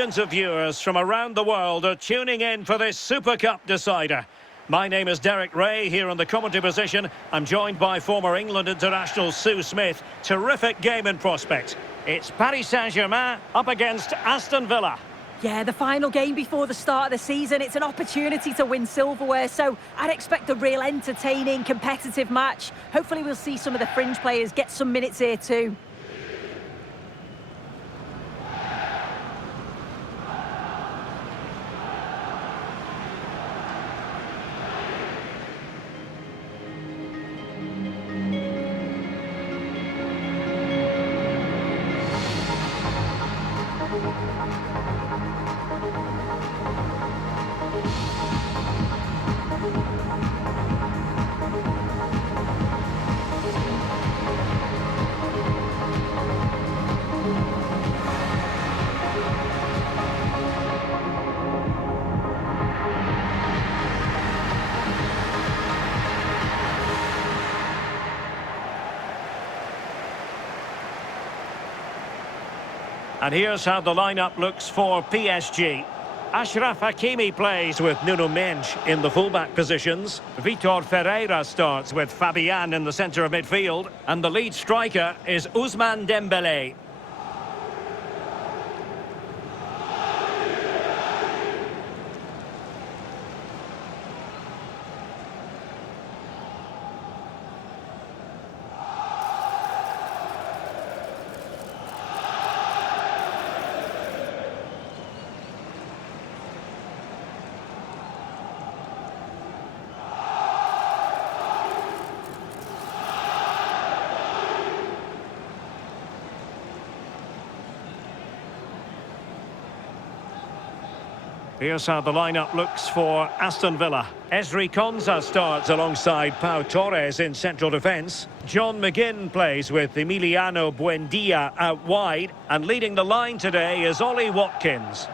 Millions of viewers from around the world are tuning in for this Super Cup decider. My name is Derek Ray, here in the commentary position. I'm joined by former England international Sue Smith. Terrific game in prospect. It's Paris Saint-Germain up against Aston Villa. Yeah, the final game before the start of the season. It's an opportunity to win silverware, so I'd expect a real entertaining, competitive match. Hopefully we'll see some of the fringe players get some minutes here too. And here's how the lineup looks for PSG. Achraf Hakimi plays with Nuno Mendes in the fullback positions. Vitor Ferreira starts with Fabian in the centre of midfield. And the lead striker is Ousmane Dembélé. Here's how the lineup looks for Aston Villa. Ezri Konsa starts alongside Pau Torres in central defence. John McGinn plays with Emiliano Buendia out wide. And leading the line today is Ollie Watkins.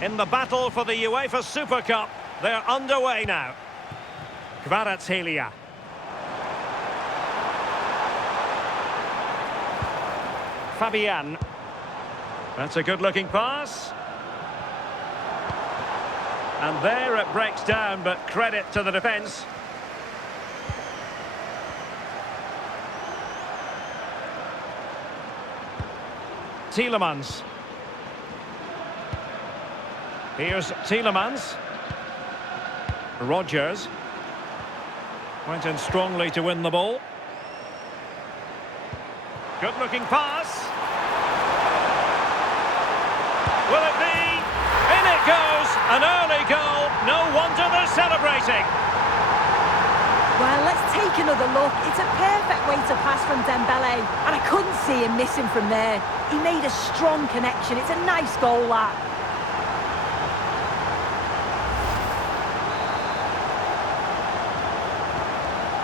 In the battle for the UEFA Super Cup, they're underway now. Kvaratskhelia. Fabian. That's a good-looking pass. And there it breaks down, but credit to the defence. Tielemans. Here's Tielemans. Rodgers. Went in strongly to win the ball. Good-looking pass. Will it be? In it goes! An early goal. No wonder they're celebrating. Well, let's take another look. It's a perfect way to pass from Dembélé, and I couldn't see him missing from there. He made a strong connection. It's a nice goal, that.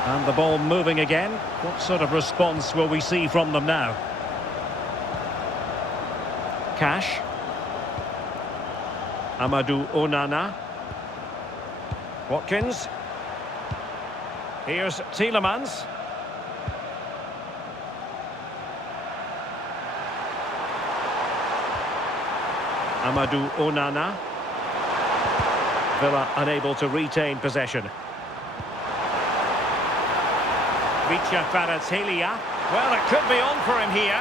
And the ball moving again. What sort of response will we see from them now? Cash. Amadou Onana. Watkins. Here's Tielemans. Amadou Onana. Villa unable to retain possession. Vitor Kvaratskhelia. Well, it could be on for him here.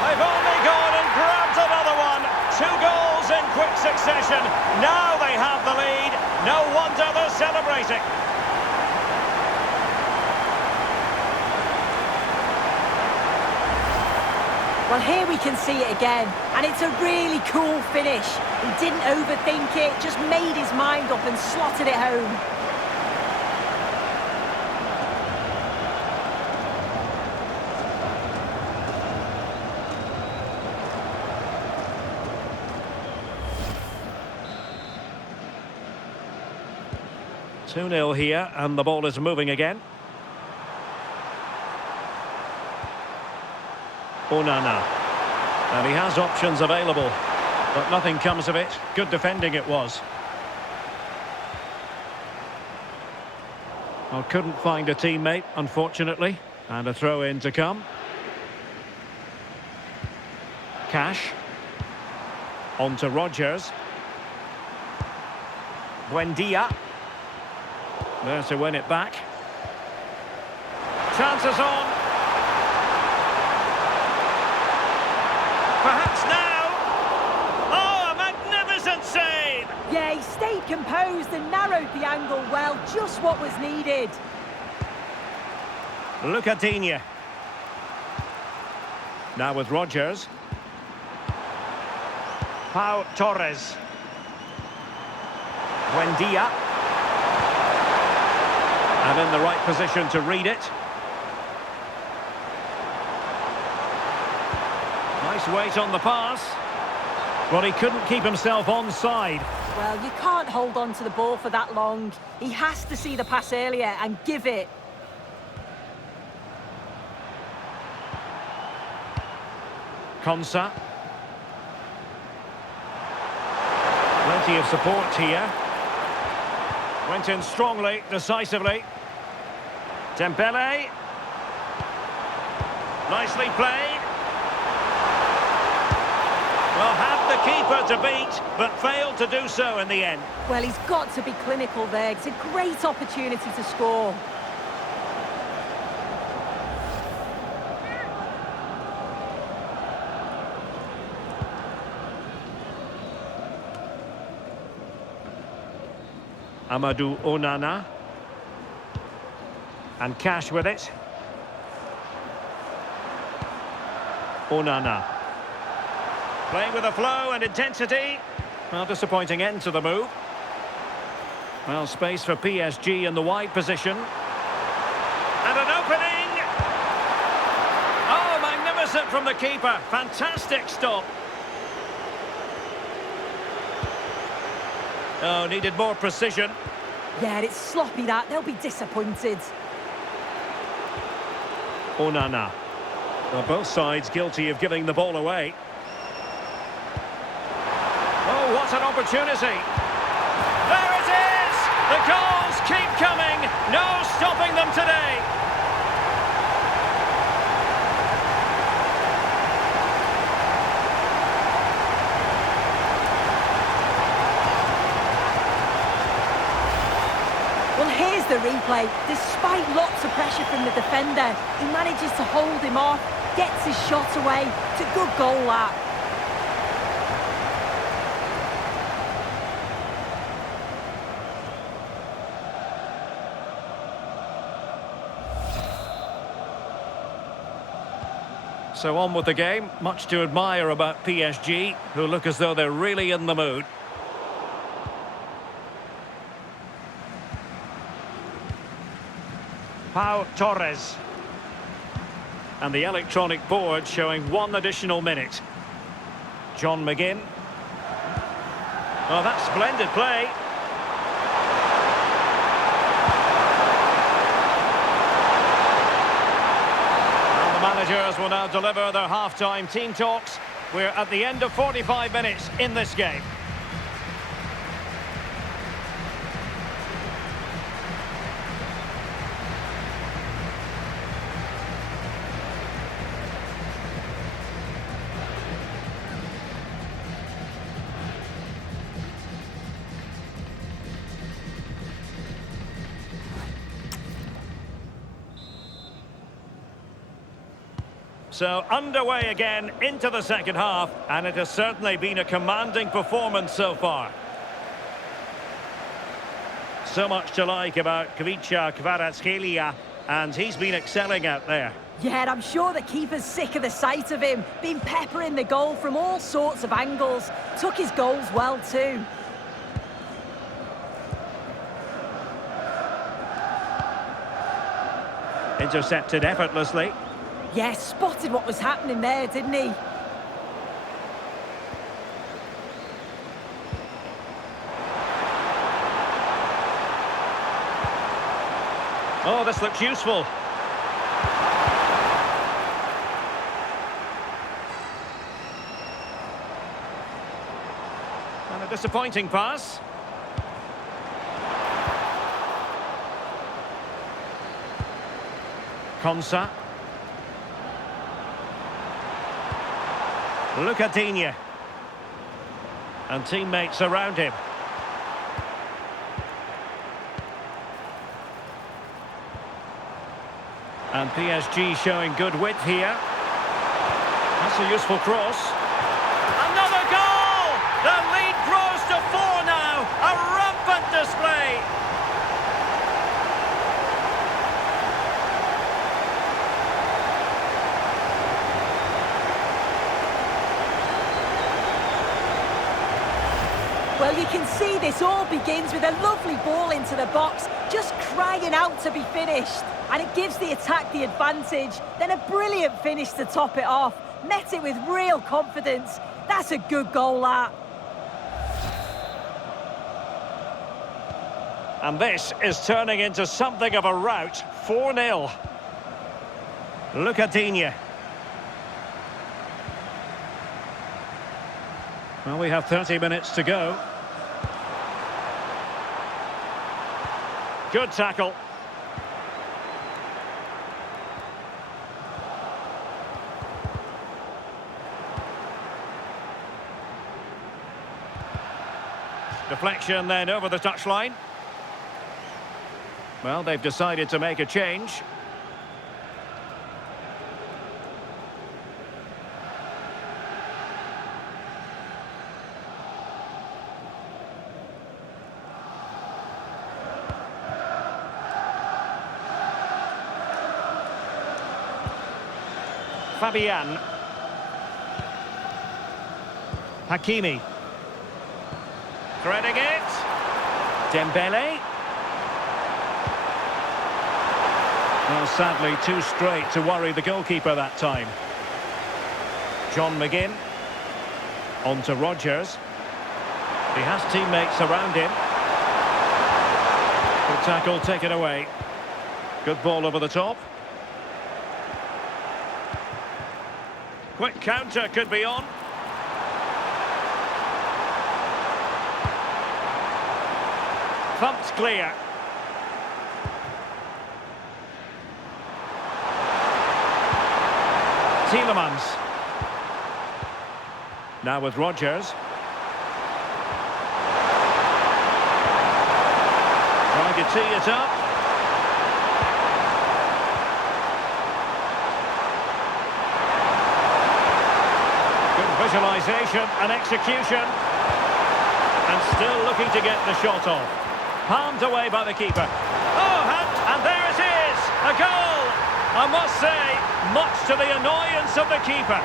They've only gone and grabbed another one. 2 goals in quick succession. Now they have the lead. No wonder they're celebrating. Well, here we can see it again, and it's a really cool finish. He didn't overthink it, just made his mind up and slotted it home. Two 0 here, and the ball is moving again. Onana. And he has options available, but nothing comes of it. Good defending it was. Well, couldn't find a teammate, unfortunately. And a throw in to come. Cash. On to Rodgers. Buendia. There to win it back. Chances on. Perhaps now. Oh, a magnificent save! Yeah, he stayed composed and narrowed the angle well, just what was needed. Look at Digne. Now with Rodgers. Pau Torres. Buendia. And in the right position to read it. Nice weight on the pass. Well, he couldn't keep himself onside. Well, you can't hold on to the ball for that long. He has to see the pass earlier and give it. Konsa. Plenty of support here. Went in strongly, decisively. Dembele. Nicely played. Well, had the keeper to beat, but failed to do so in the end. Well, he's got to be clinical there. It's a great opportunity to score. Amadou Onana. And Cash with it. Onana. Playing with a flow and intensity. Well, disappointing end to the move. Well, space for PSG in the wide position. And an opening! Oh, magnificent from the keeper. Fantastic stop. Oh, needed more precision. Yeah, it's sloppy that. They'll be disappointed. Onana. Well, both sides guilty of giving the ball away. Oh, what an opportunity. There it is! The goals keep coming. No stopping them today. Well, here's the replay. Despite lots of pressure from the defender, he manages to hold him off, gets his shot away. It's a good goal, that. So on with the game. Much to admire about PSG, who look as though they're really in the mood. Pau Torres. And the electronic board showing 1 additional minute. John McGinn. Oh, that's splendid play. And the managers will now deliver their half-time team talks. We're at the end of 45 minutes in this game. So underway again into the second half, and it has certainly been a commanding performance so far. So much to like about Kvicha Kvaratskhelia, and he's been excelling out there. Yeah, and I'm sure the keeper's sick of the sight of him. Been peppering the goal from all sorts of angles. Took his goals well too. Intercepted effortlessly. Yeah, spotted what was happening there, didn't he? Oh, this looks useful. And a disappointing pass. Konsa. Lucadinha. And teammates around him. And PSG showing good width here. That's a useful cross. Another goal! The lead grows to 4 now. A rampant display. Well, you can see this all begins with a lovely ball into the box, just crying out to be finished. And it gives the attack the advantage. Then a brilliant finish to top it off. Met it with real confidence. That's a good goal, that. And this is turning into something of a rout. 4-0. Lucadinha. Well, we have 30 minutes to go. Good tackle. Deflection then over the touchline. Well, they've decided to make a change. Fabian. Hakimi. Threading it. Dembele. Well, sadly, too straight to worry the goalkeeper that time. John McGinn. On to Rodgers. He has teammates around him. Good tackle, taken away. Good ball over the top. Quick counter could be on. Thumped clear. Tielemans. Now with Rodgers. Trying to tee it up. Good visualisation and execution. And still looking to get the shot off. Palmed away by the keeper. Oh, and there it is! A goal! I must say, much to the annoyance of the keeper.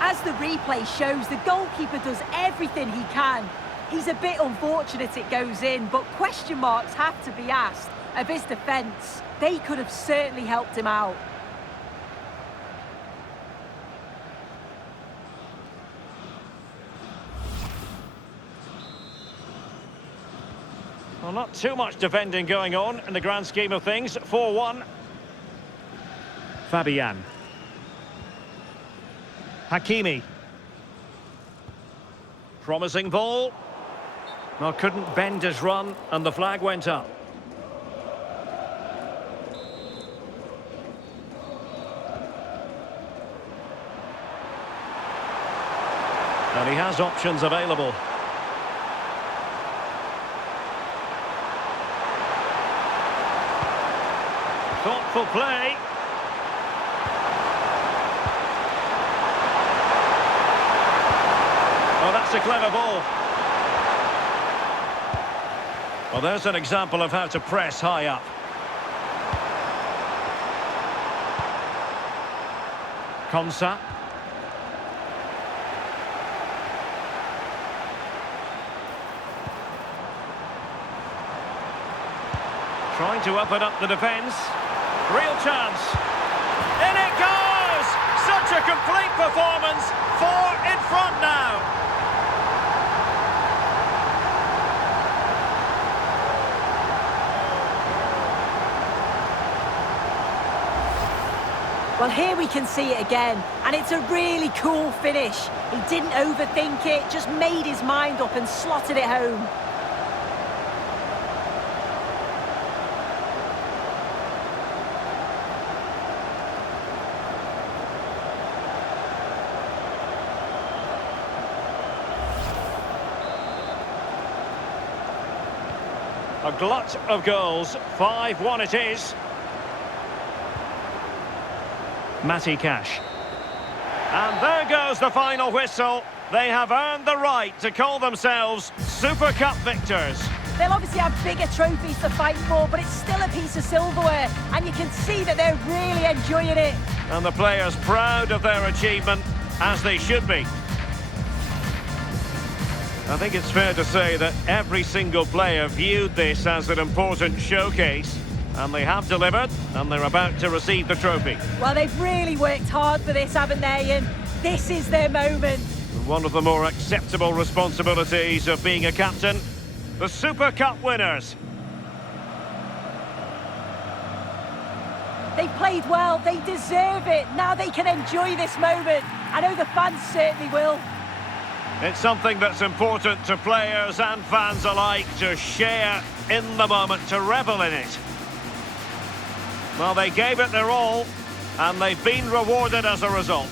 As the replay shows, the goalkeeper does everything he can. He's a bit unfortunate it goes in, but question marks have to be asked of his defence. They could have certainly helped him out. Well, not too much defending going on in the grand scheme of things. 4-1. Fabian. Hakimi. Promising ball. Well, couldn't bend his run, and the flag went up. And he has options available. Thoughtful play. Oh, that's a clever ball. Well, there's an example of how to press high up. Konsa. Trying to open up the defence. Real chance. In it goes! Such a complete performance. 4 in front now. Well, here we can see it again, and it's a really cool finish. He didn't overthink it, just made his mind up and slotted it home. A glut of goals, 5-1 it is. Matty Cash. And there goes the final whistle. They have earned the right to call themselves Super Cup victors. They'll obviously have bigger trophies to fight for, but it's still a piece of silverware, and you can see that they're really enjoying it. And the players proud of their achievement, as they should be. I think it's fair to say that every single player viewed this as an important showcase, and they have delivered, and they're about to receive the trophy. Well, they've really worked hard for this, haven't they? And this is their moment. One of the more acceptable responsibilities of being a captain, the Super Cup winners. They've played well, they deserve it. Now they can enjoy this moment. I know the fans certainly will. It's something that's important to players and fans alike to share in the moment, to revel in it. Well, they gave it their all, and they've been rewarded as a result.